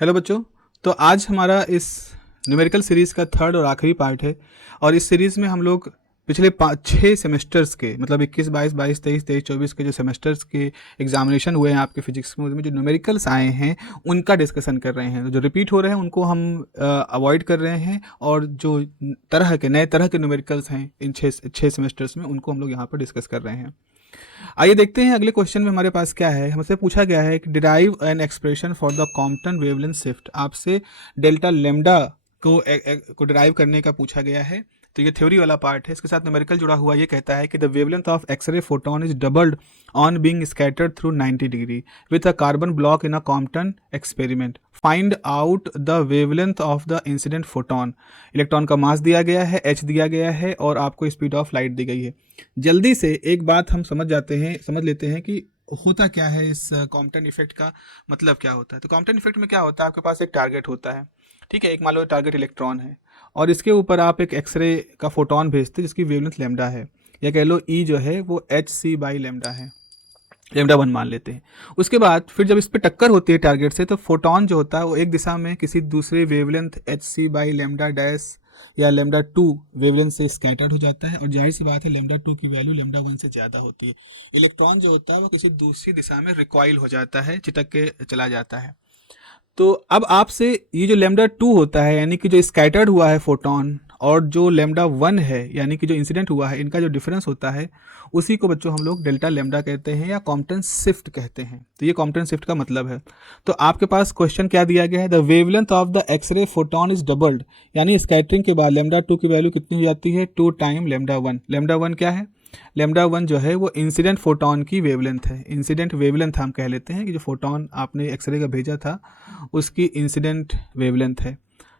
Hello बच्चों। तो आज हमारा इस न्यूमेरिकल सीरीज़ का थर्ड और आखिरी पार्ट है। और इस सीरीज़ में हम लोग पिछले 6 सेमेस्टर्स के मतलब 21, 22, 22, 23, 23, 24 के जो सेमेस्टर्स के एग्जामिनेशन हुए हैं आपके फिजिक्स में, उसमें जो न्यूमेरिकल्स आए हैं उनका डिस्कशन कर रहे हैं। तो जो रिपीट हो रहे हैं उनको हम अवॉइड कर रहे हैं, और जो नए तरह के न्यूमेरिकल्स हैं इन छः सेमेस्टर्स में उनको हम लोग यहाँ पर डिस्कस कर रहे हैं। आइए देखते हैं अगले क्वेश्चन में हमारे पास क्या है। हमसे पूछा गया है कि derive an expression for the Compton wavelength shift. आपसे डेल्टा लेमडा को डिराइव करने का पूछा गया है। तो ये थ्योरी वाला पार्ट है, इसके साथ न्यूमेरिकल जुड़ा हुआ। ये कहता है कि the wavelength of x ray photon is doubled on being scattered through 90 degree with a carbon block in a Compton experiment. Find out the wavelength of the incident photon. Electron का मास दिया गया है, h दिया गया है, और आपको स्पीड ऑफ लाइट दी गई है। जल्दी से एक बात हम समझ लेते हैं कि होता क्या है इस कॉम्पटन इफेक्ट का मतलब क्या होता है। तो कॉम्पटन इफेक्ट में क्या होता है, आपके पास एक टारगेट होता है, ठीक है। एक मान लो टारगेट इलेक्ट्रॉन है, और इसके ऊपर आप एक एक्सरे का फोटोन भेजते हैं जिसकी वेवलेंथ लेमडा है, या कह लो ई जो है वो एच सी बाई लेमडा है, लेमडा 1 मान लेते हैं। उसके बाद फिर जब इस पर टक्कर होती है टारगेट से, तो फोटोन जो होता है वो एक दिशा में किसी दूसरे wavelength H C by lambda dash या लेमडा 2 वेवलेंथ से स्कैटर्ड हो जाता है, और जाहिर सी बात है लेमडा 2 की वैल्यू लेमडा 1 से ज़्यादा होती है। इलेक्ट्रॉन जो होता है वो किसी दूसरी दिशा में रिकॉइल हो जाता है, चिटक के चला जाता है। तो अब आपसे ये जो लेमडा 2 होता है, यानी कि जो स्कैटर्ड हुआ है फोटोन, और जो लेमडा 1 है यानी कि जो इंसिडेंट हुआ है, इनका जो डिफरेंस होता है उसी को बच्चों हम लोग डेल्टा लेमडा कहते हैं या कॉम्पटन शिफ्ट कहते हैं। तो ये कॉम्पटन शिफ्ट का मतलब है। तो आपके पास क्वेश्चन क्या दिया गया है, the wavelength of the x ray photon is doubled, यानी स्कैटरिंग के बाद लेमडा 2 की वैल्यू कितनी हो जाती है, 2 टाइम लेमडा 1। लेमडा 1 क्या है, लेमडा 1 जो है वो इंसिडेंट फोटोन की वेवलेंथ है। इंसिडेंट वेवलेंथ हम कह लेते हैं कि जो फोटोन आपने एक्सरे का भेजा था उसकी इंसिडेंट वेवलेंथ है,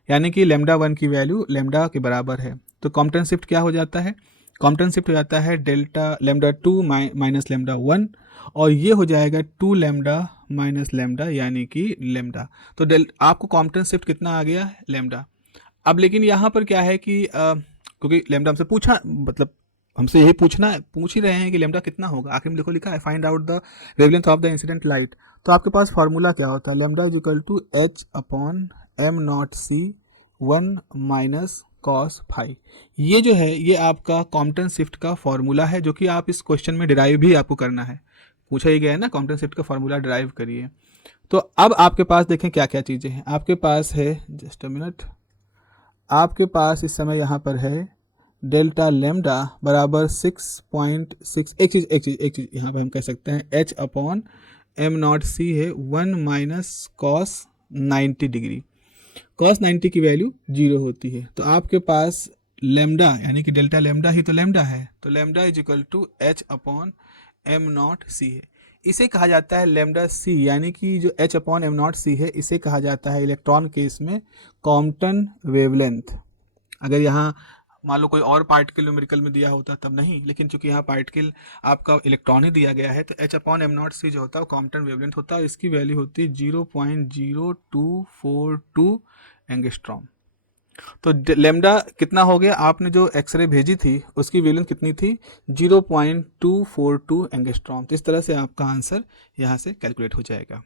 यानी कि लेमडा 1 की वैल्यू लेमडा के बराबर है। तो कॉम्पटन शिफ्ट क्या हो जाता है, कॉम्पटन शिफ्ट हो जाता है डेल्टा लेमडा 2 माइनस लेमडा 1, और ये हो जाएगा 2 लेमडा माइनस लेमडा यानी कि लेमडा। तो आपको कॉम्पटन शिफ्ट कितना आ गया, लेमडा। अब लेकिन यहाँ पर क्या है कि क्योंकि लेमडा हमसे पूछा, मतलब हमसे यही पूछ ही रहे हैं कि लेमडा कितना होगा। आखिर में देखो लिखा है find out the wavelength of the incident light. तो आपके पास फार्मूला क्या होता है, lambda is equal to H upon am not C 1 minus cos phi. ये जो है ये आपका कॉम्पटन शिफ्ट का फॉर्मूला है, जो कि आप इस क्वेश्चन में डिराइव भी आपको करना है। पूछा ही गया है ना, कॉम्पटन शिफ्ट का फॉर्मूला डिराइव करिए। तो अब आपके पास देखें क्या क्या चीज़ें हैं। आपके पास है, जस्ट अ मिनट, आपके पास इस समय यहाँ पर है डेल्टा लेमडा बराबर 6.6। एक चीज़ यहाँ पर हम कह सकते हैं H upon am not c है 1 माइनस कॉस 90 डिग्री। कॉस 90 की वैल्यू 0 होती है। तो आपके पास लेमडा यानी कि डेल्टा लेमडा ही तो लेमडा है, तो lambda is equal to H upon am not c है। इसे कहा जाता है लेमडा सी, यानी कि जो H upon am not c है इसे कहा जाता है इलेक्ट्रॉन केस में कॉम्पटन वेवलेंथ। अगर यहाँ मान लो कोई और पार्टिकल न्यूमेरिकल में दिया होता तब नहीं, लेकिन चूंकि यहाँ पार्टिकल आपका इलेक्ट्रॉन ही दिया गया है, तो एच अपॉन एम नॉट सी जो होता है वो कॉम्पटन वेवलेंथ होता है। इसकी वैल्यू होती है 0.0242 एंगस्ट्रॉम। तो लेमडा कितना हो गया, आपने जो एक्सरे भेजी थी उसकी वेवलेंथ कितनी थी, 0.242 एंगस्ट्रॉम। तो इस तरह से आपका आंसर यहाँ से कैलकुलेट हो जाएगा।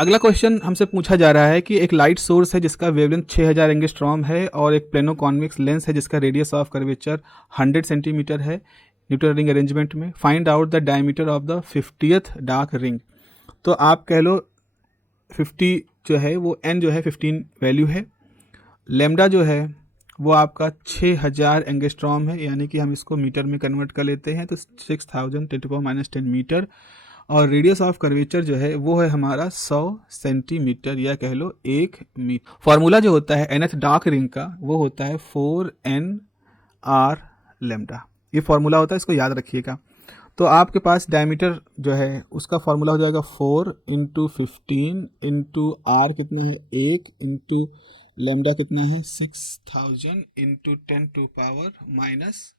अगला क्वेश्चन हमसे पूछा जा रहा है कि एक लाइट सोर्स है जिसका वेवलेंथ 6000 एंगस्ट्रॉम है, और एक प्लेनो कॉन्वेक्स लेंस है जिसका रेडियस ऑफ कर्वेचर 100 सेंटीमीटर है न्यूटन रिंग अरेंजमेंट में। Find out the diameter of the 50th dark ring. तो आप कह लो 50 जो है वो n जो है 15 वैल्यू है, लेमडा जो है वो आपका 6000 एंगस्ट्रॉम है, यानी कि हम इसको मीटर में कन्वर्ट कर लेते हैं तो 6000 10⁻⁻10 मीटर, और रेडियस ऑफ कर्वेचर जो है वो है हमारा 100 सेंटीमीटर या कह लो 1 मीटर। फार्मूला जो होता है nth डार्क रिंग का वो होता है 4nr लेमडा। ये फार्मूला होता है, इसको याद रखिएगा। तो आपके पास डायमीटर जो है उसका फार्मूला हो जाएगा 4 इंटू 15 इंटू आर कितना है 1 इंटू लेमडा कितना है 6000 into 10 to power minus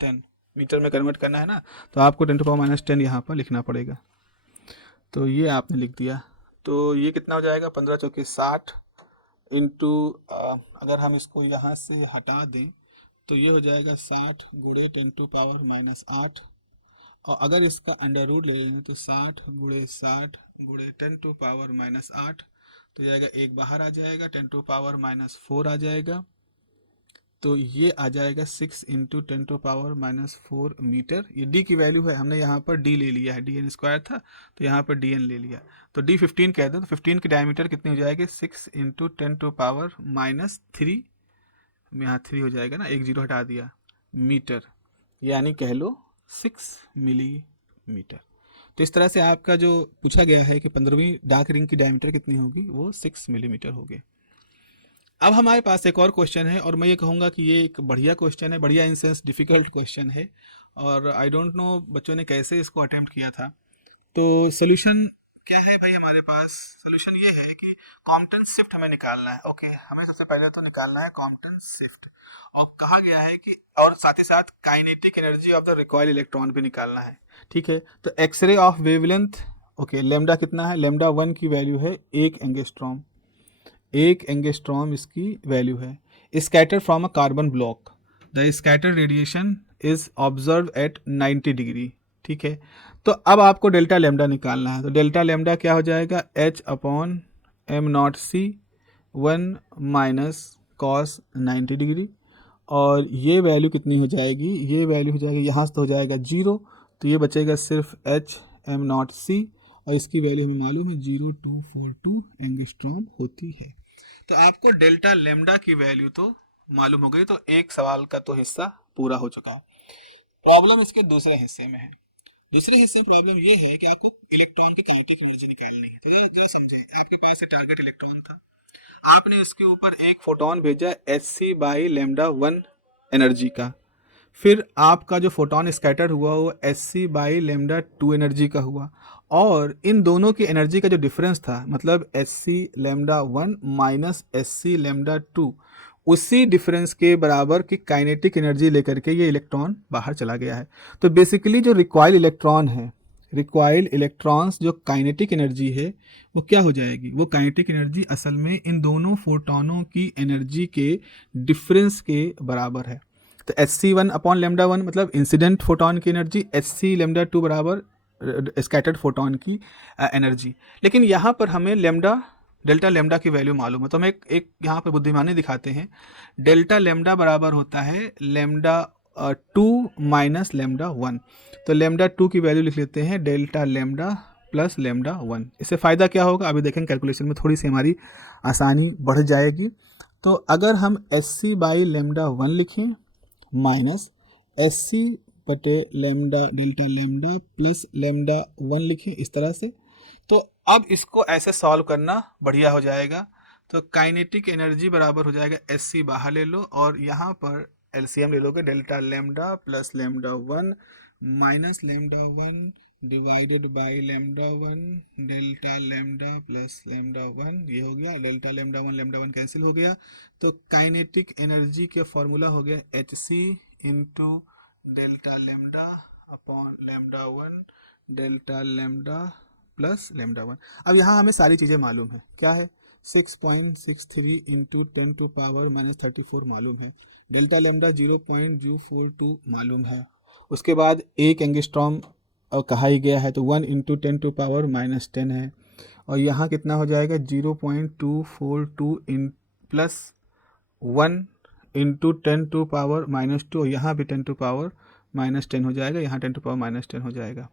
10 metre में कन्वर्ट करना है ना, तो आपको 10⁻10 यहाँ पर लिखना पड़ेगा। तो ये आपने लिख दिया। तो ये कितना हो जाएगा 15 चौके 60 इंटू, अगर हम इसको यहाँ से हटा दें तो ये हो जाएगा 60 गुणे 10⁻⁻8, और अगर इसका अंडर रूट ले लेंगे तो 60 गुणे 60 गुणे 10⁻⁻8 तो जाएगा, एक बाहर आ जाएगा, 10⁻⁻4 आ जाएगा, तो ये आ जाएगा 6 इंटू 10⁻⁻4 मीटर। ये डी की वैल्यू है, हमने यहाँ पर डी ले लिया है, डी एन स्क्वायर था तो यहाँ पर डी एन ले लिया, तो डी 15 कह दो, तो 15 की डायमीटर कितनी हो जाएगी, 6 इंटू 10⁻⁻3, यहाँ 3 हो जाएगा ना, एक जीरो हटा दिया, मीटर, यानी कह लो 6 मिलीमीटर। तो इस तरह से आपका जो पूछा गया है कि 15वीं डार्क रिंग की डायमीटर कितनी होगी, वो 6 मिलीमीटर होगी। अब हमारे पास एक और क्वेश्चन है, और मैं ये कहूँगा कि ये एक बढ़िया क्वेश्चन है, बढ़िया इन सेंस डिफ़िकल्ट क्वेश्चन है, और आई डोंट नो बच्चों ने कैसे इसको अटेम्प्ट किया था। तो सोल्यूशन क्या है भाई हमारे पास, सोल्यूशन ये है कि कॉम्पटन शिफ्ट हमें निकालना है। ओके, हमें सबसे पहले तो निकालना है कॉम्पटन शिफ्ट, और कहा गया है कि और साथ ही साथ kinetic energy of the recoil electron भी निकालना है। ठीक है, तो X ray of wavelength, okay, lambda कितना है, लेमडा 1 की वैल्यू है 1 एंगस्ट्रॉम, 1 एंगस्ट्रॉम इसकी वैल्यू है। Scatter from a carbon block, the scatter radiation is observe at 90 degree. ठीक है, तो अब आपको डेल्टा लेमडा निकालना है, तो डेल्टा लेमडा क्या हो जाएगा, H/m0c 1 माइनस कॉस 90 डिग्री, और ये वैल्यू कितनी हो जाएगी, ये वैल्यू हो जाएगी, यहाँ से तो हो जाएगा 0, तो ये बचेगा सिर्फ H/m0c, और इसकी वैल्यू हमें मालूम है 0.242 एंगस्ट्रॉम होती है। तो आपको डेल्टा लेमडा की वैल्यू तो मालूम हो गई, तो एक सवाल का तो हिस्सा पूरा हो चुका है। प्रॉब्लम इसके दूसरे हिस्से में है। दूसरे हिस्से में प्रॉब्लम ये है कि आपको इलेक्ट्रॉन की काइनेटिक एनर्जी निकालनी है। तो जरा समझे, आपके पास एक टारगेट इलेक्ट्रॉन था, आपने उसके ऊपर एक फोटोन भेजा Hc/λ1 एनर्जी का, फिर आपका जो फोटोन स्कैटर हुआ वो Hc/λ2 एनर्जी का हुआ, और इन दोनों की एनर्जी का जो डिफरेंस था, मतलब Hc/λ1 माइनस Hc/λ2, उसी डिफरेंस के बराबर की काइनेटिक एनर्जी लेकर के ये इलेक्ट्रॉन बाहर चला गया है। तो बेसिकली जो रिक्वायर्ड इलेक्ट्रॉन है, रिक्वायर्ड इलेक्ट्रॉन्स जो काइनेटिक एनर्जी है वो क्या हो जाएगी, वो काइनेटिक एनर्जी असल में इन दोनों फोटोनों की एनर्जी के डिफरेंस के बराबर है। तो Hc1/λ1 मतलब इंसिडेंट फोटोन की एनर्जी, Hc/λ2 बराबर स्कैटर्ड फोटोन की एनर्जी। लेकिन यहाँ पर हमें डेल्टा लेमडा की वैल्यू मालूम है, तो हम एक यहाँ पर बुद्धिमानी दिखाते हैं। डेल्टा लेमडा बराबर होता है लेमडा 2 माइनस लेमडा 1, तो लेमडा 2 की वैल्यू लिख लेते हैं डेल्टा लेमडा प्लस लेमडा 1। इससे फ़ायदा क्या होगा, अभी देखेंगे कैलकुलेशन में थोड़ी सी हमारी आसानी बढ़ जाएगी। तो अगर हम Hc/λ1 लिखें minus Hc/λ delta lambda plus lambda 1 लिखें इस तरह से, तो अब इसको ऐसे सॉल्व करना बढ़िया हो जाएगा। तो काइनेटिक एनर्जी बराबर हो जाएगा Hc बाहर ले लो, और यहाँ पर एलसीएम ले लोगे, delta lambda plus lambda 1 minus lambda 1 divided by lambda 1 delta lambda plus lambda 1, ये हो गया, डेल्टा लेमडा 1 कैंसिल हो गया। तो काइनेटिक एनर्जी का फॉर्मूला हो गया Hc into delta lambda upon lambda 1 delta lambda plus lambda 1। अब यहाँ हमें सारी चीज़ें मालूम है, क्या है, 6.63 इंटू 10⁻⁻34 मालूम है, डेल्टा लेमडा 0.042 मालूम है, उसके बाद 1 एंगस्ट्रॉम कहा ही गया है, तो 1 इंटू 10⁻⁻10 है, और यहाँ कितना हो जाएगा 0.242 इन प्लस 1 इंटू 10⁻⁻2, और यहाँ भी 10⁻⁻10 हो जाएगा, यहाँ 10⁻⁻10 हो जाएगा।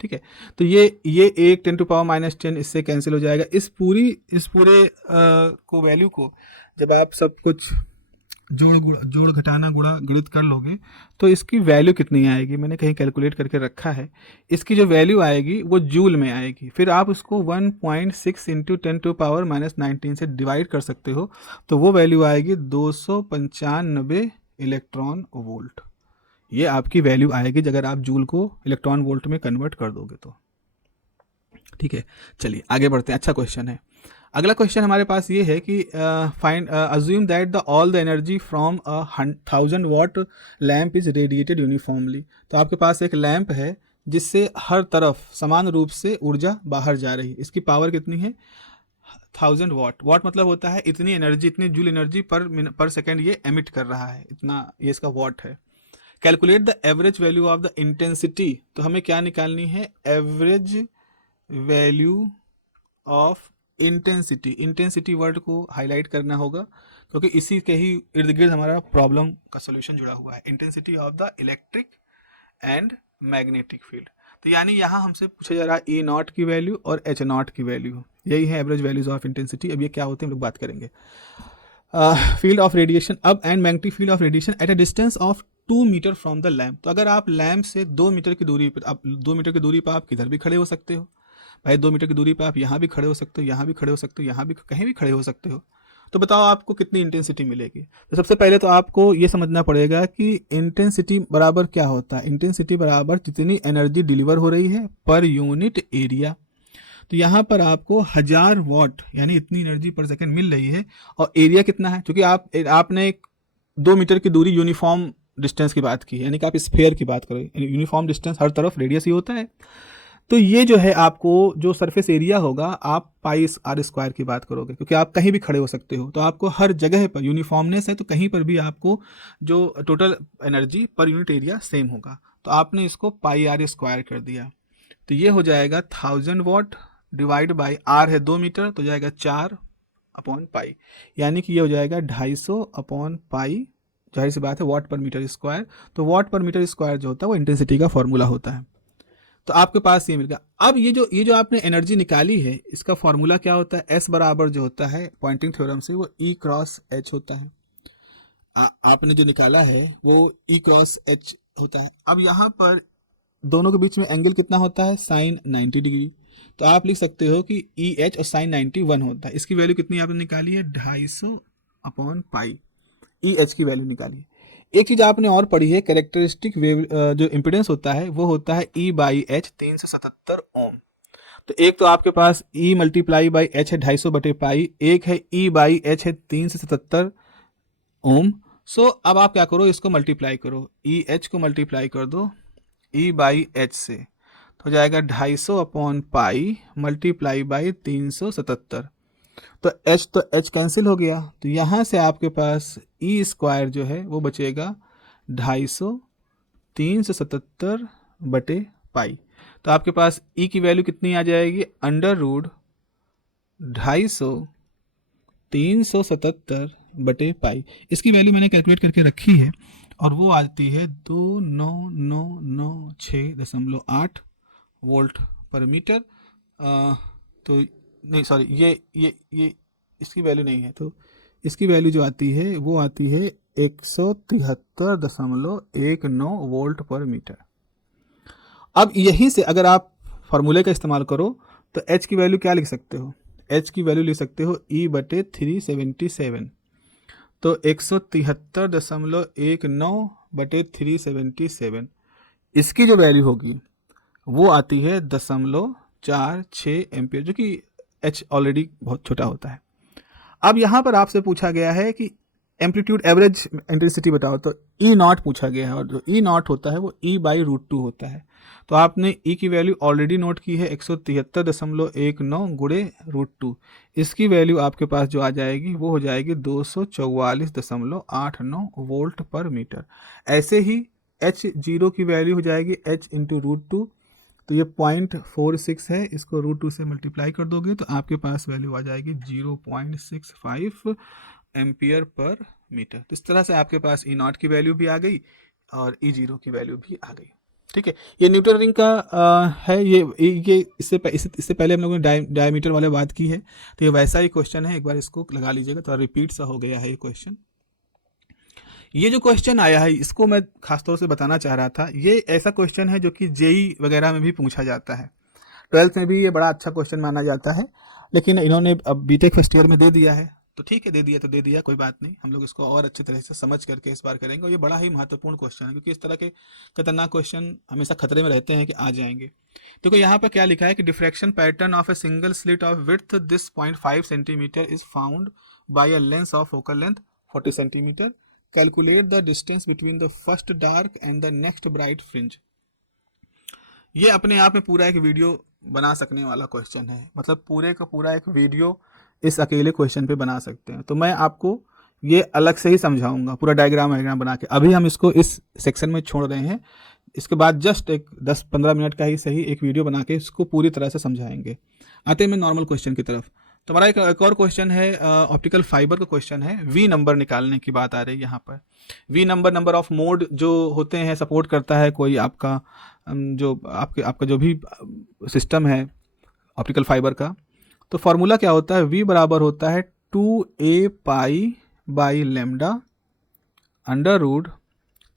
ठीक है, तो ये एक 10⁻⁻10 इससे कैंसिल हो जाएगा। इस पूरे को वैल्यू को जब आप सब कुछ जोड़ घटाना गुणा गणित कर लोगे तो इसकी वैल्यू कितनी आएगी, मैंने कहीं कैलकुलेट करके रखा है, इसकी जो वैल्यू आएगी वो जूल में आएगी। फिर आप उसको 1.6 इंटू 10⁻⁻19 से डिवाइड कर सकते हो, तो वो वैल्यू आएगी 295 इलेक्ट्रॉन वोल्ट। ये आपकी वैल्यू आएगी अगर आप जूल को इलेक्ट्रॉन वोल्ट में कन्वर्ट कर दोगे तो। ठीक है, चलिए आगे बढ़ते हैं, अच्छा क्वेश्चन है। अगला क्वेश्चन हमारे पास ये है कि find assume that the all the energy from 1000 watt lamp is radiated uniformly. तो आपके पास एक लैंप है जिससे हर तरफ समान रूप से ऊर्जा बाहर जा रही है, इसकी पावर कितनी है 1000 वाट। वाट मतलब होता है इतनी एनर्जी, इतनी जूल एनर्जी पर सेकेंड ये एमिट कर रहा है, इतना ये इसका वाट है। Calculate the average value of the intensity, तो हमें क्या निकालनी है, average value of intensity, intensity word को हाईलाइट करना होगा क्योंकि इसी के ही इर्द गिर्द हमारा प्रॉब्लम का सोल्यूशन जुड़ा हुआ है, intensity of the electric and magnetic field. तो यानी यहाँ हमसे पूछा जा रहा है ए नॉट की वैल्यू और एच नॉट की वैल्यू, यही है एवरेज वैल्यूज ऑफ इंटेंसिटी। अब ये क्या होते हैं हम लोग बात करेंगे। फील्ड ऑफ रेडिएशन अब and magnetic field of radiation at a distance of 2 metre from the lamp. तो अगर आप लैम्प से 2 मीटर की दूरी पर, आप 2 मीटर की दूरी पर आप किधर भी खड़े हो सकते हो भाई, 2 मीटर की दूरी पर आप यहाँ भी खड़े हो सकते हो, यहाँ भी खड़े हो सकते हो, यहाँ भी कहीं भी खड़े हो सकते हो। तो बताओ आपको कितनी इंटेंसिटी मिलेगी। तो सबसे पहले तो आपको ये समझना पड़ेगा कि इंटेंसिटी बराबर क्या होता है। इंटेंसिटी बराबर जितनी एनर्जी डिलीवर हो रही है पर यूनिट एरिया। तो यहाँ पर आपको 1000 वॉट यानी इतनी एनर्जी पर सेकंड मिल रही है, और एरिया कितना है, क्योंकि आपने 2 मीटर की दूरी यूनिफॉर्म डिस्टेंस की बात की है, यानी कि आप स्फेयर की बात करो, यूनिफॉर्म डिस्टेंस हर तरफ रेडियस ही होता है। तो ये जो है आपको जो सरफेस एरिया होगा आप पाई आर स्क्वायर की बात करोगे, क्योंकि आप कहीं भी खड़े हो सकते हो, तो आपको हर जगह पर यूनिफॉर्मनेस है, तो कहीं पर भी आपको जो total energy per unit area same होगा। तो आपने इसको पाई आर स्क्वायर कर दिया, तो ये हो जाएगा 1000 वॉट डिवाइड बाई आर है 2 मीटर, तो जाएगा 4 अपॉन पाई, यानी कि ये हो जाएगा 250 अपॉन पाई, जाहिर सी बात है वॉट पर मीटर स्क्वायर। तो वॉट पर मीटर स्क्वायर जो होता है वो इंटेंसिटी का फॉर्मूला होता है। तो आपके पास ये मिल गया। अब ये जो आपने एनर्जी निकाली है इसका फॉर्मूला क्या होता है, एस बराबर जो होता है पॉइंटिंग थ्योरम से वो ई क्रॉस एच होता है। आपने जो निकाला है वो ई क्रॉस एच होता है। अब यहाँ पर दोनों के बीच में एंगल कितना होता है, साइन 90 डिग्री। तो आप लिख सकते हो कि ई एच और साइन 90 1 होता है। इसकी वैल्यू कितनी आपने निकाली है, 250 अपॉन पाई, ई एच की वैल्यू निकाली है। एक चीज आपने और पढ़ी है, कैरेक्टरिस्टिक वेव जो इम्पिडेंस होता है वो होता है ई बाई एच 377 ओम। तो एक तो आपके पास ई मल्टीप्लाई बाई एच है 250 बटे पाई, एक है ई बाई एच है 377 ओम। सो अब आप क्या करो, इसको मल्टीप्लाई करो, ई एच को मल्टीप्लाई कर दो ई बाई एच से, तो जाएगा 250 अपॉन पाई मल्टीप्लाई बाई 377। तो एच कैंसिल हो गया, तो यहाँ से आपके पास ई स्क्वायर जो है वो बचेगा 250 377 बटे पाई। तो आपके पास ई की वैल्यू कितनी आ जाएगी, अंडर रूट 250 377 बटे पाई। इसकी वैल्यू मैंने कैलकुलेट करके रखी है और वो आती है 29996.8 वोल्ट पर मीटर। तो नहीं सॉरी, ये इसकी वैल्यू नहीं है, तो इसकी वैल्यू जो आती है वो आती है 173.19 वोल्ट पर मीटर। अब यहीं से अगर आप फार्मूले का इस्तेमाल करो तो एच की वैल्यू क्या लिख सकते हो, एच की वैल्यू लिख सकते हो ई बटे 377। तो 173.19 बटे 377, इसकी जो वैल्यू होगी वो आती है 0.46 एम्पियर, जो कि एच ऑलरेडी बहुत छोटा होता है। अब यहाँ पर आपसे पूछा गया है कि एम्पलीट्यूड एवरेज इंटेंसिटी बताओ, तो ई नॉट पूछा गया है, और जो ई नॉट होता है वो ई बाई रूट 2 होता है। तो आपने ई की वैल्यू ऑलरेडी नोट की है 173.19 गुणे रूट 2। इसकी वैल्यू आपके पास जो आ जाएगी वो हो जाएगी 244.89 वोल्ट पर मीटर। ऐसे ही एच जीरो की वैल्यू हो जाएगी एच इंटू रूट 2, तो ये 0.46 है, इसको रूट 2 से मल्टीप्लाई कर दोगे तो आपके पास वैल्यू आ जाएगी 0.65 एम्पियर पर मीटर। तो इस तरह से आपके पास ई नॉट की वैल्यू भी आ गई और ई जीरो की वैल्यू भी आ गई। ठीक है, ये न्यूटन रिंग का है। ये इससे पहले हम लोगों ने डायमीटर वाले बात की है, तो ये वैसा ही क्वेश्चन है, एक बार इसको लगा लीजिएगा, तो रिपीट सा हो गया है ये क्वेश्चन। ये जो क्वेश्चन आया है इसको मैं खासतौर से बताना चाह रहा था, ये ऐसा क्वेश्चन है जो कि जेई वगैरह में भी पूछा जाता है, 12th में भी ये बड़ा अच्छा क्वेश्चन माना जाता है, लेकिन इन्होंने अब बीटेक फर्स्ट ईयर में दे दिया है, तो ठीक है, दे दिया तो दे दिया, कोई बात नहीं, हम लोग इसको और अच्छी तरह से समझ करके इस बार करेंगे। और ये बड़ा ही महत्वपूर्ण क्वेश्चन है, क्योंकि इस तरह के खतरनाक क्वेश्चन हमेशा खतरे में रहते हैं कि आ जाएंगे। देखो यहाँ पर क्या लिखा है कि diffraction pattern of a single slit of width this 0.5 centimetre is found by a lens of focal length 40 centimetre. Calculate the distance between the first dark and the next bright fringe. ये अपने आप में पूरा एक video बना सकने वाला question है, मतलब पूरे का पूरा एक वीडियो इस अकेले क्वेश्चन पे बना सकते हैं। तो मैं आपको ये अलग से ही समझाऊंगा, पूरा डायग्राम बना के। अभी हम इसको इस सेक्शन में छोड़ रहे हैं, इसके बाद जस्ट एक 10-15 मिनट का ही सही एक वीडियो बना के इसको पूरी तरह से समझाएंगे। आते हैं मैं नॉर्मल क्वेश्चन की तरफ। तो हमारा एक और क्वेश्चन है, ऑप्टिकल फाइबर का क्वेश्चन है। वी नंबर निकालने की बात आ रही है यहाँ पर। वी नंबर ऑफ मोड जो होते हैं सपोर्ट करता है कोई आपका जो आपका जो भी सिस्टम है ऑप्टिकल फाइबर का। तो फॉर्मूला क्या होता है, वी बराबर होता है 2a pi by lambda under root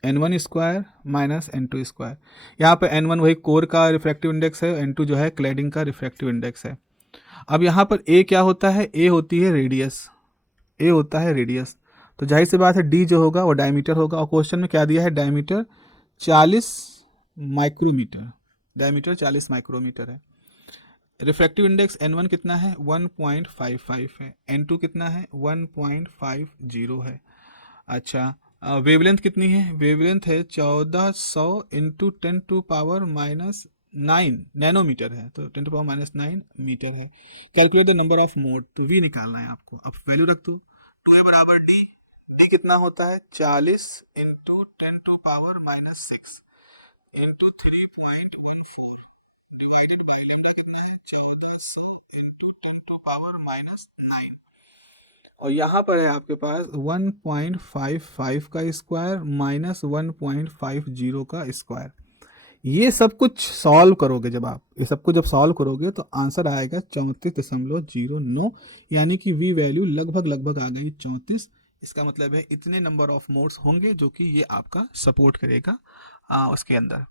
n1 square minus n2 square. यहाँ पे n1 वही कोर का रिफ्रैक्टिव इंडेक्स है, n2 जो है क्लैडिंग का रिफ्रैक्टिव इंडेक्स है। अब यहाँ पर a क्या होता है, a होती है रेडियस, a होता है रेडियस। तो जाहिर सी बात है d जो होगा वो डायमीटर होगा, और क्वेश्चन में क्या दिया है, डायमीटर 40 माइक्रोमीटर, डायमीटर 40 माइक्रोमीटर है। रिफ्रैक्टिव इंडेक्स n1 कितना है, 1.55 है, n2 कितना है, 1.50 है। अच्छा, वेवलेंथ कितनी है, वेवलेंथ है 1400 इंटू 10⁻⁻9 नैनोमीटर है, तो 10⁻⁹ मीटर है। Calculate the number of mode, तो वी निकालना है आपको। अब वैल्यू रख दो, 2a बराबर डी कितना होता है, 40 into 10⁻⁻6 into 3.14 divided by lambda कितना है, 1400 इंटू 10⁻⁹। और यहाँ पर है आपके पास 1.55 का स्क्वायर माइनस 1.50 का स्क्वायर। ये सब कुछ सॉल्व करोगे, जब आप ये सब कुछ जब सॉल्व करोगे तो आंसर आएगा 34.09, यानी कि वी वैल्यू लगभग आ गई 34। इसका मतलब है इतने नंबर ऑफ मोड्स होंगे जो कि ये आपका सपोर्ट करेगा उसके अंदर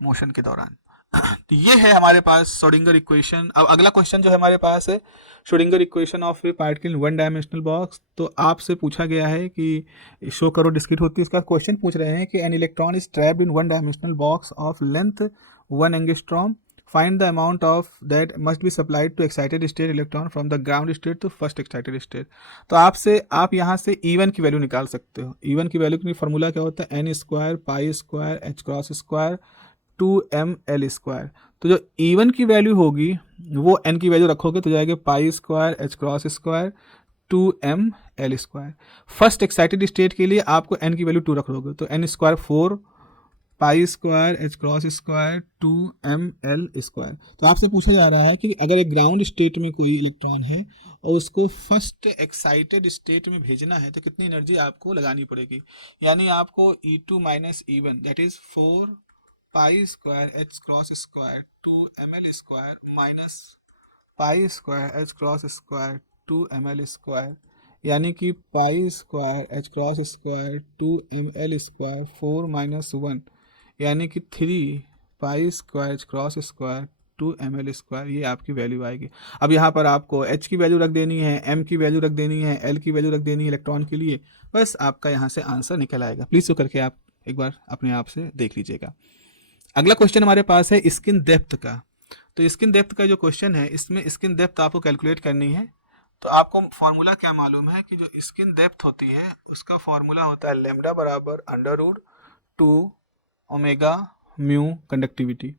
मोशन के दौरान। तो ये है हमारे पास श्रोडिंगर इक्वेशन। अब अगला क्वेश्चन जो है हमारे पास है Schrodinger equation of A particle in one dimensional box. तो आपसे पूछा गया है कि शो करो डिस्क्रीट होती है। इसका क्वेश्चन पूछ रहे हैं कि an electron is trapped in one dimensional box of length 1 angstrom, find the amount of that must be supplied to excited state electron from the ground state to first excited state. तो आप यहाँ से E1 की value निकाल सकते हो। E1 की value की फॉर्मूला क्या होता है, n square pi square h cross square 2ml square. तो जो E1 की वैल्यू होगी वो n की वैल्यू रखोगे तो जाएगा pi square h cross square 2ml square. First excited state के लिए आपको n की वैल्यू 2 रख दोगे तो n square 4 pi square h cross square 2ml square. तो आपसे पूछा जा रहा है कि अगर एक ग्राउंड स्टेट में कोई इलेक्ट्रॉन है और उसको फर्स्ट एक्साइटेड स्टेट में भेजना है तो कितनी एनर्जी आपको लगानी पड़ेगी, यानी आपको E2 minus E1 that is 4 pi square h cross square 2ml square minus pi square h cross square 2ml square, यानी कि pi square h cross square 2ml square 4 minus 1 यानी कि 3 pi square h cross square 2ml square. ये आपकी value आएगी। अब यहाँ पर आपको h की वैल्यू रख देनी है, m की वैल्यू रख देनी है, l की वैल्यू रख देनी है इलेक्ट्रॉन के लिए, बस आपका यहाँ से आंसर निकल आएगा। प्लीज़ तो करके आप एक बार अपने आप से देख लीजिएगा। अगला क्वेश्चन हमारे पास है स्किन डेप्थ का। तो स्किन डेप्थ का जो क्वेश्चन है इसमें स्किन डेप्थ आपको कैलकुलेट करनी है। तो आपको फॉर्मूला क्या मालूम है कि जो स्किन डेप्थ होती है उसका फॉर्मूला होता है लेमडा बराबर under root 2 omega mu conductivity.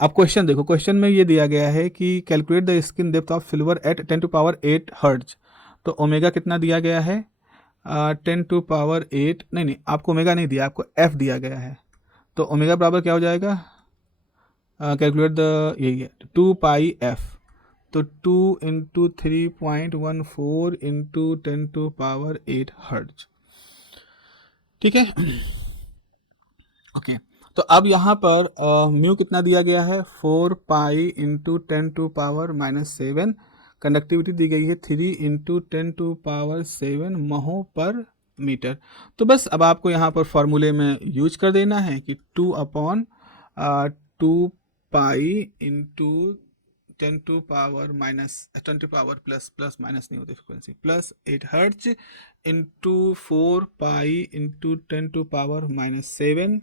अब क्वेश्चन देखो, क्वेश्चन में ये दिया गया है कि calculate the skin depth of silver at 10⁸ hertz. तो ओमेगा कितना दिया गया है, 10⁸ नहीं आपको ओमेगा नहीं दिया, आपको एफ दिया गया है। तो ओमेगा बराबर क्या हो जाएगा, कैलकुलेट द यही है 2 पाई एफ। तो 2 इंटू 3.14 इंटू 10⁸ हर्ट्ज। ठीक है ओके। तो अब यहाँ पर म्यू कितना दिया गया है, 4 पाई इंटू 10⁻⁻7। कंडक्टिविटी दी गई है 3 इंटू 10⁻7 महो पर मीटर। तो बस अब आपको यहाँ पर फॉर्मूले में यूज कर देना है कि 2/2 पाई इंटू 10⁻⁻10 प्लस माइनस नहीं होती frequency plus 8 hertz into 4 pi into 10⁻⁻7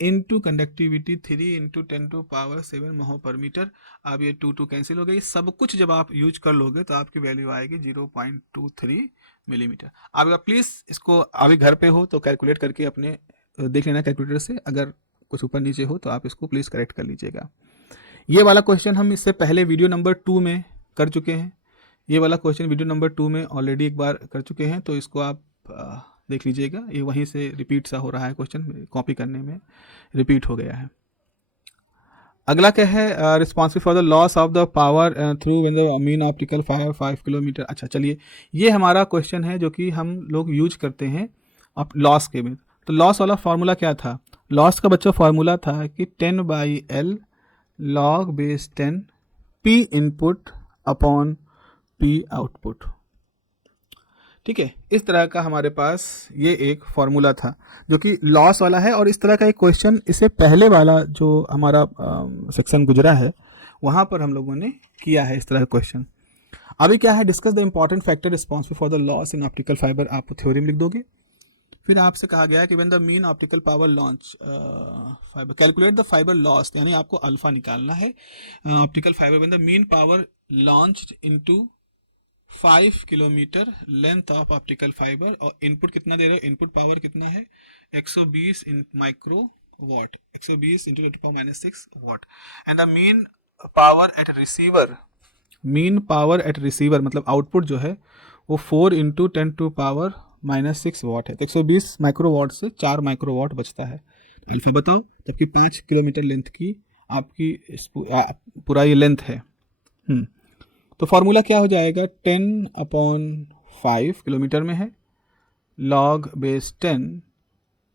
into conductivity 3 into 10⁻7 महो पर मीटर। अब ये 2 कैंसिल हो गई। सब कुछ जब आप यूज कर लोगे तो आपकी वैल्यू आएगी 0.23 मिलीमीटर। आप प्लीज़ इसको अभी घर पे हो तो कैलकुलेट करके अपने देख लेना कैलकुलेटर से, अगर कुछ ऊपर नीचे हो तो आप इसको प्लीज़ करेक्ट कर लीजिएगा। ये वाला क्वेश्चन हम इससे पहले वीडियो नंबर 2 में कर चुके हैं। ये वाला क्वेश्चन वीडियो नंबर 2 में ऑलरेडी एक बार कर चुके हैं, तो इसको आप देख लीजिएगा, ये वहीं से रिपीट सा हो रहा है, क्वेश्चन कॉपी करने में रिपीट हो गया है। अगला क्या है, responsible for the loss of the power through when the mean optical fibre 5 kilometre. अच्छा चलिए, ये हमारा क्वेश्चन है जो कि हम लोग यूज करते हैं अब लॉस के में। तो लॉस वाला फार्मूला क्या था? लॉस का बच्चों फार्मूला था कि 10/L log base 10 P input upon P output. ठीक है, इस तरह का हमारे पास ये एक फॉर्मूला था जो कि लॉस वाला है। और इस तरह का एक क्वेश्चन इससे पहले वाला जो हमारा सेक्शन गुजरा है वहाँ पर हम लोगों ने किया है इस तरह का क्वेश्चन। अभी क्या है, discuss the important factor responsible for the loss in optical fibre. आप थ्योरी में लिख दोगे। फिर आपसे कहा गया है कि when the mean optical power launch fibre calculate the fibre loss, यानी आपको अल्फा निकालना है optical fibre when the mean power launched into 5 kilometre length of optical fibre. और इनपुट कितना दे रहे हो, इनपुट पावर कितना है 120 micro watt, 120 into 10⁻⁶ watt. And the mean power at receiver, mean power at receiver मतलब output जो है वो 4 इंटू 10⁻⁻�6 वाट है। तो 120 माइक्रो वाट से 4 माइक्रो वाट बचता है। अल्फा बताओ, जबकि 5 किलोमीटर लेंथ की आपकी पूरा ये लेंथ है। तो फार्मूला क्या हो जाएगा, 10/5 किलोमीटर में है, log base 10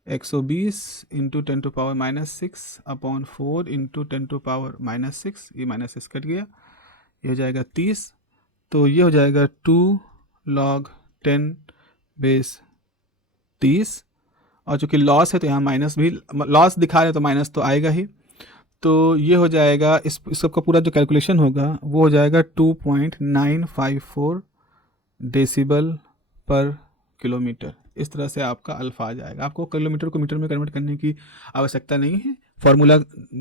120 into 10⁻⁻⁶ upon 4 into 10⁻⁻�6, ये -6 कट गया, ये हो जाएगा 30। तो ये हो जाएगा 2 log 10 बेस 30। और चूँकि लॉस है तो यहाँ माइनस भी, लॉस दिखा रहे तो माइनस तो आएगा ही। तो ये हो जाएगा, इस सबका पूरा जो कैलकुलेशन होगा वो हो जाएगा 2.954 डेसिबल पर किलोमीटर। इस तरह से आपका अल्फा आ जाएगा। आपको किलोमीटर को मीटर में कन्वर्ट करने की आवश्यकता नहीं है, फार्मूला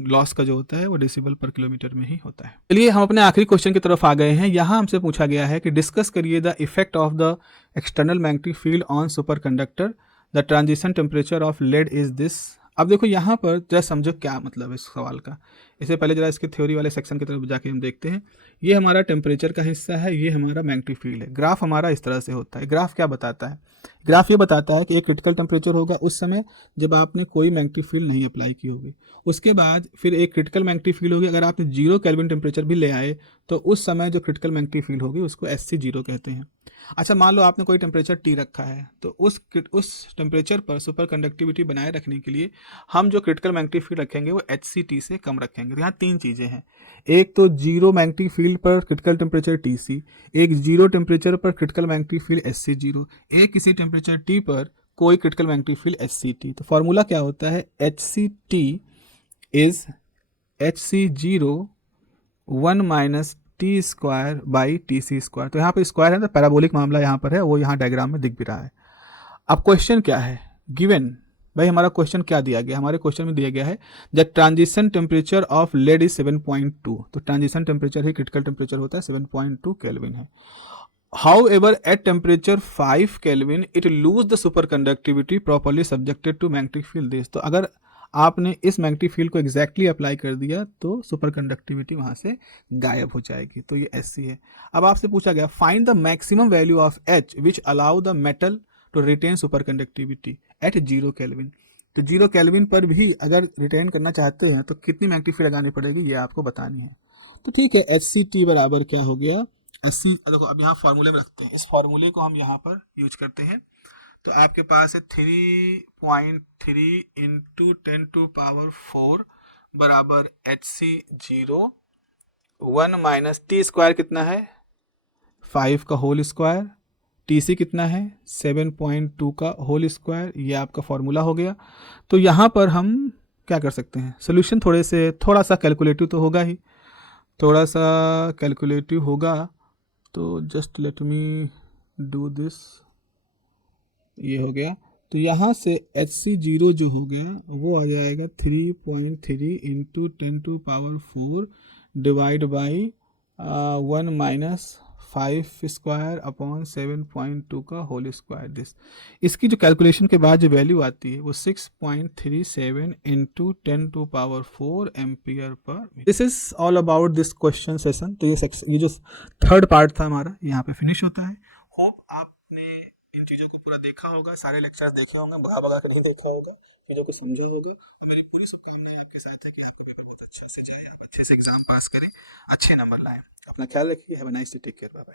लॉस का जो होता है वो डेसिबल पर किलोमीटर में ही होता है। चलिए हम अपने आखिरी क्वेश्चन की तरफ आ गए हैं। यहाँ हमसे पूछा गया है कि डिस्कस करिए the effect of the external magnetic field on superconductor, the transition temperature of lead is this. अब देखो यहाँ पर जरा समझो क्या मतलब है इस सवाल का। इससे पहले जरा इसके थ्योरी वाले सेक्शन की तरफ जाके हम देखते हैं। ये हमारा टेम्परेचर का हिस्सा है, ये हमारा मैग्नेटिक फील्ड है। ग्राफ हमारा इस तरह से होता है। ग्राफ क्या बताता है, ग्राफ ये बताता है कि एक क्रिटिकल टेम्परेचर होगा उस समय जब आपने कोई मैग्नेटिक फील्ड नहीं अप्लाई की होगी। उसके बाद फिर एक क्रिटिकल मैग्नेटिक फील्ड होगी, अगर आपने 0 केल्विन टेम्परेचर भी ले आए तो उस समय जो क्रिटिकल मैग्नेटिक फील्ड होगी उसको SC0 कहते हैं। अच्छा मान लो आपने कोई टेम्परेचर T रखा है, तो उस टेम्परेचर पर सुपर कंडक्टिविटी बनाए रखने के लिए हम जो क्रिटिकल मैग्नेटिक फील्ड रखेंगे वो HCT से कम रखेंगे। तो यहाँ 3 चीज़ें हैं, एक तो 0 मैग्नेटिक फील्ड पर क्रिटिकल टेम्परेचर TC, एक 0 टेम्परेचर पर क्रिटिकल मैग्नेटिक फील्ड SC0, एक किसी टेम्परेचर T पर कोई क्रिटिकल मैग्नेटिक फील्ड SCT। तो फार्मूला क्या होता है, HCT is HC0 1 - T square by TC square. तो यहाँ पर स्क्वायर है, तो पैराबोलिक मामला यहाँ पर है, वो यहाँ डायग्राम में दिख भी रहा है। अब क्वेश्चन क्या है, गिवन भाई हमारा क्वेश्चन क्या दिया गया, हमारे क्वेश्चन में दिया गया है the transition temperature of lead is 7.2। तो ट्रांजिशन टेम्परेचर ही क्रिटिकल टेम्परेचर होता है, 7.2 केल्विन है। However, at temperature 5 Kelvin, it lose the superconductivity properly subjected to magnetic field this। तो अगर आपने इस मैग्नेटिक फील्ड को एग्जैक्टली अप्लाई कर दिया तो सुपर कंडक्टिविटी वहाँ से गायब हो जाएगी। तो ये SC है। अब आपसे पूछा गया find the maximum value of H which allow the metal to retain superconductivity at 0 kelvin. तो 0 केल्विन पर भी अगर रिटेन करना चाहते हैं तो कितनी मैग्नेटिक फील्ड लगानी पड़ेगी ये आपको बतानी है। तो ठीक है, HCT बराबर क्या हो गया, SC। देखो अब यहाँ फार्मूले में रखते हैं, इस फार्मूले को हम यहाँ पर यूज करते हैं। तो आपके पास है 3.3 इंटू 10⁴ बराबर HC0 1 - T स्क्वायर कितना है 5 का होल स्क्वायर, TC कितना है 7.2 का होल स्क्वायर। ये आपका फॉर्मूला हो गया। तो यहाँ पर हम क्या कर सकते हैं, सोल्यूशन थोड़ा सा कैलकुलेटिव तो होगा ही, थोड़ा सा कैलकुलेटिव होगा। तो just let me do this, ये हो गया। तो यहाँ से HC0 जो हो गया वो आ जाएगा 3.3 into 10⁴ divide by 1 - 5 square upon 7.2 का होल स्क्वायर दिस। इसकी जो कैलकुलेशन के बाद जो वैल्यू आती है वो 6.37 into 10⁴ ampere per. This is all about this question session. तो ये जो थर्ड पार्ट था हमारा यहाँ पे फिनिश होता है। होप आपने इन चीज़ों को पूरा देखा होगा, सारे लेक्चर्स देखे होंगे, भगा भगा कर नहीं देखा होगा, चीज़ों को समझा होगा। और मेरी पूरी शुभकामनाएं आपके साथ है कि आपका पेपर बहुत अच्छे से जाए, आप अच्छे से एग्जाम पास करें, अच्छे नंबर लाएं। अपना ख्याल रखिए। Have a nice day, take care, bye bye.